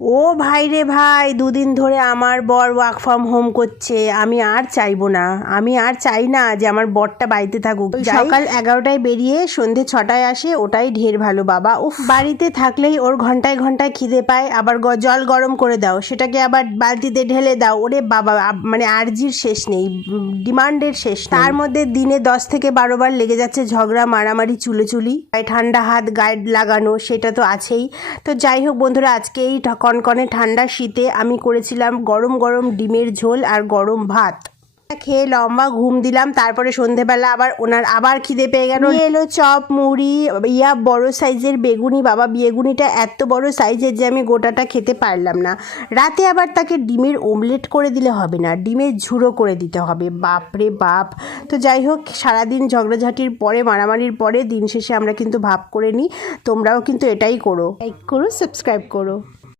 ও ভাই রে ভাই দুদিন ধরে আমার বর ওয়ার্ক ফ্রম হোম করছে। আমি আর চাইব না। আমি আর চাই না যে আমার বরটা বাড়িতে থাকুক। সকাল এগারোটায় বেরিয়ে সন্ধে ছটায় আসে ওটাই ঢের ভালো বাবা। উফ। বাড়িতে থাকলেই ওর ঘন্টায় ঘন্টায় খিদে পায়। আবার জল গরম করে দাও। সেটাকে আবার বালতিতে ঢেলে দাও। ওরে বাবা মানে আর্জির শেষ নেই ডিমান্ডের শেষ তার মধ্যে দিনে দশ থেকে বারো বার লেগে যাচ্ছে ঝগড়া মারামারি চুলোচুলি। ঠান্ডা হাত গায়ে লাগানো সেটা তো আছেই। তো যাই হোক বন্ধুরা আজকে এই কনকনে ঠান্ডা শীতে আমি করেছিলাম গরম গরম ডিমের ঝোল আর গরম ভাত। খেয়ে লম্বা ঘুম দিলাম, তারপরে সন্ধেবেলা আবার ওনার আবার খিদে পেয়ে গেল। এলো চপ, মুড়ি, ইয়া বড় সাইজের বেগুনি, বাবা বেগুনিটা এত বড় সাইজের যে আমি গোটাটা খেতে পারলাম না। রাতে আবার তাকে ডিমের ওমলেট করে দিলে হবে না, ডিমের ঝুড়ো করে দিতে হবে। বাপরে বাপ। তো যাই হোক, সারাদিন ঝগড়াঝাটির পরে, মারামারির পরে, দিন শেষে আমরা কিন্তু ভাব করে নিই, তোমরাও কিন্তু এটাই করো। লাইক করো সাবস্ক্রাইব করো।